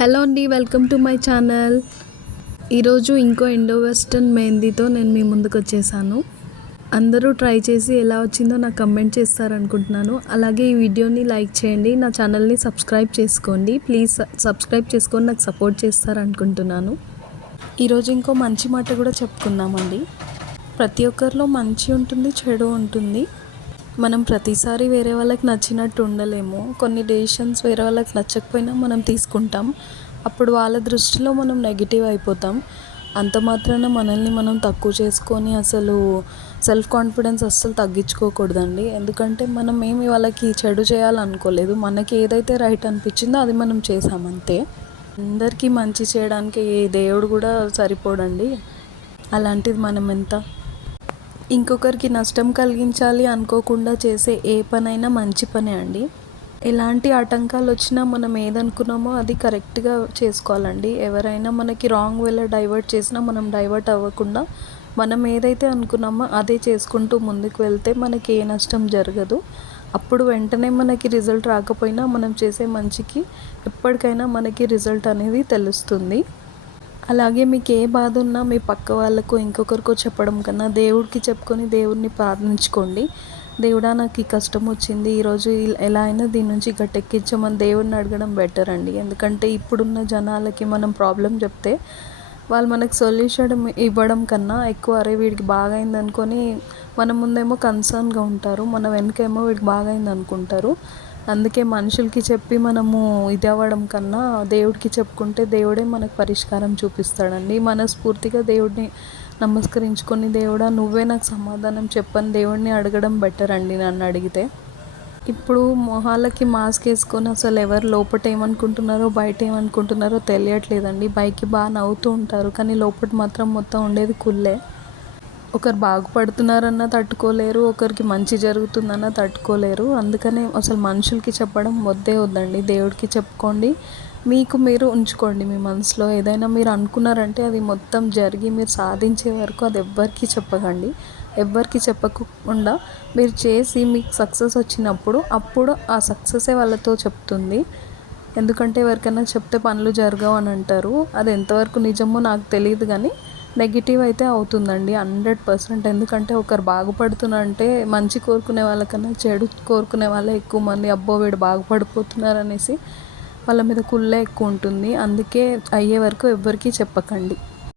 Hello అండి, welcome to my channel. ఈరోజు ఇంకో ఇండో వెస్టర్న్ మెహందీతో నేను మీ ముందుకు వచ్చేసాను. అందరూ ట్రై చేసి ఎలా వచ్చిందో నాకు కమెంట్ చేస్తారనుకుంటున్నాను. అలాగే ఈ వీడియోని లైక్ చేయండి, నా ఛానల్ని సబ్స్క్రైబ్ చేసుకోండి. ప్లీజ్ సబ్స్క్రైబ్ చేసుకొని నాకు సపోర్ట్ చేస్తారనుకుంటున్నాను. ఈరోజు ఇంకో మంచి మాట కూడా చెప్పుకుందామండి. ప్రతి ఒక్కరిలో మంచి ఉంటుంది, చెడు ఉంటుంది. మనం ప్రతిసారి వేరే వాళ్ళకి నచ్చినట్టు ఉండలేము. కొన్ని డెసిషన్స్ వేరే వాళ్ళకి నచ్చకపోయినా మనం తీసుకుంటాం. అప్పుడు వాళ్ళ దృష్టిలో మనం నెగిటివ్ అయిపోతాం. అంత మాత్రాన మనల్ని మనం తక్కువ చేసుకొని అసలు సెల్ఫ్ కాన్ఫిడెన్స్ అస్సలు తగ్గించుకోకూడదండి. ఎందుకంటే మనం ఏమి వాళ్ళకి చెడు చేయాలనుకోలేదు. మనకి ఏదైతే రైట్ అనిపించిందో అది మనం చేసామంతే. అందరికీ మంచి చేయడానికి ఏ దేవుడు కూడా సరిపోడండి. అలాంటిది మనం ఎంత ఇంకొకరికి నష్టం కలిగించాలి అనుకోకుండా చేసే ఏ పనైనా మంచి పనే అండి. ఎలాంటి ఆటంకాలు వచ్చినా మనం ఏదనుకున్నామో అది కరెక్ట్గా చేసుకోవాలండి. ఎవరైనా మనకి రాంగ్ వేలో డైవర్ట్ చేసినా మనం డైవర్ట్ అవ్వకుండా మనం ఏదైతే అనుకున్నామో అదే చేసుకుంటూ ముందుకు వెళ్తే మనకి ఏ నష్టం జరగదు. అప్పుడు వెంటనే మనకి రిజల్ట్ రాకపోయినా మనం చేసే మంచికి ఎప్పటికైనా మనకి రిజల్ట్ అనేది తెలుస్తుంది. అలాగే మీకు ఏ బాధ ఉన్నా మీ పక్క వాళ్ళకు ఇంకొకరికో చెప్పడం కన్నా దేవుడికి చెప్పుకొని దేవుడిని ప్రార్థించుకోండి. దేవుడా, నాకు ఈ కష్టం వచ్చింది, ఈరోజు ఎలా అయినా దీని నుంచి గట్టెక్కించమని దేవుడిని అడగడం బెటర్ అండి. ఎందుకంటే ఇప్పుడున్న జనాలకి మనం ప్రాబ్లం చెప్తే వాళ్ళు మనకు సొల్యూషన్ ఇవ్వడం కన్నా ఎక్కువ అరే వీడికి బాగైంది అనుకొని మన ముందేమో కన్సర్న్గా ఉంటారు, మన వెనకేమో వీడికి బాగైంది అనుకుంటారు. అందుకే మనుషులకి చెప్పి మనము ఇది అవ్వడం కన్నా దేవుడికి చెప్పుకుంటే దేవుడే మనకు పరిష్కారం చూపిస్తాడండి. మనస్ఫూర్తిగా దేవుడిని నమస్కరించుకొని దేవుడా నువ్వే నాకు సమాధానం చెప్పని దేవుడిని అడగడం బెటర్ అండి నన్ను అడిగితే. ఇప్పుడు మొహాలకి మాస్క్ వేసుకొని అసలు ఎవరు లోపట ఏమనుకుంటున్నారో బయట ఏమనుకుంటున్నారో తెలియట్లేదండి. పైకి బాగా నవ్వుతూ ఉంటారు కానీ లోపల మాత్రం మొత్తం ఉండేది కుళ్ళే. ఒకరు బాగుపడుతున్నారన్నా తట్టుకోలేరు, ఒకరికి మంచి జరుగుతుందన్నా తట్టుకోలేరు. అందుకనే అసలు మనుషులకి చెప్పడం వద్దండి. దేవుడికి చెప్పుకోండి, మీకు మీరు ఉంచుకోండి. మీ మనసులో ఏదైనా మీరు అనుకున్నారంటే అది మొత్తం జరిగి మీరు సాధించే వరకు అది ఎవ్వరికీ చెప్పకండి. ఎవ్వరికి చెప్పకుండా మీరు చేసి మీకు సక్సెస్ వచ్చినప్పుడు అప్పుడు ఆ సక్సెసే వాళ్ళతో చెప్తుంది. ఎందుకంటే ఎవరికైనా చెప్తే పనులు జరగవు అని అంటారు. అది ఎంతవరకు నిజమో నాకు తెలియదు కానీ నెగిటివ్ అయితే అవుతుందండి 100%. ఎందుకంటే ఒకరు బాగుపడుతున్నారంటే మంచి కోరుకునే వాళ్ళకన్నా చెడు కోరుకునే వాళ్ళే ఎక్కువ మంది. అబ్బో వీడు బాగుపడిపోతున్నారు అనేసి వాళ్ళ మీద కుళ్ళే ఎక్కువ ఉంటుంది. అందుకే అయ్యే వరకు ఎవ్వరికీ చెప్పకండి.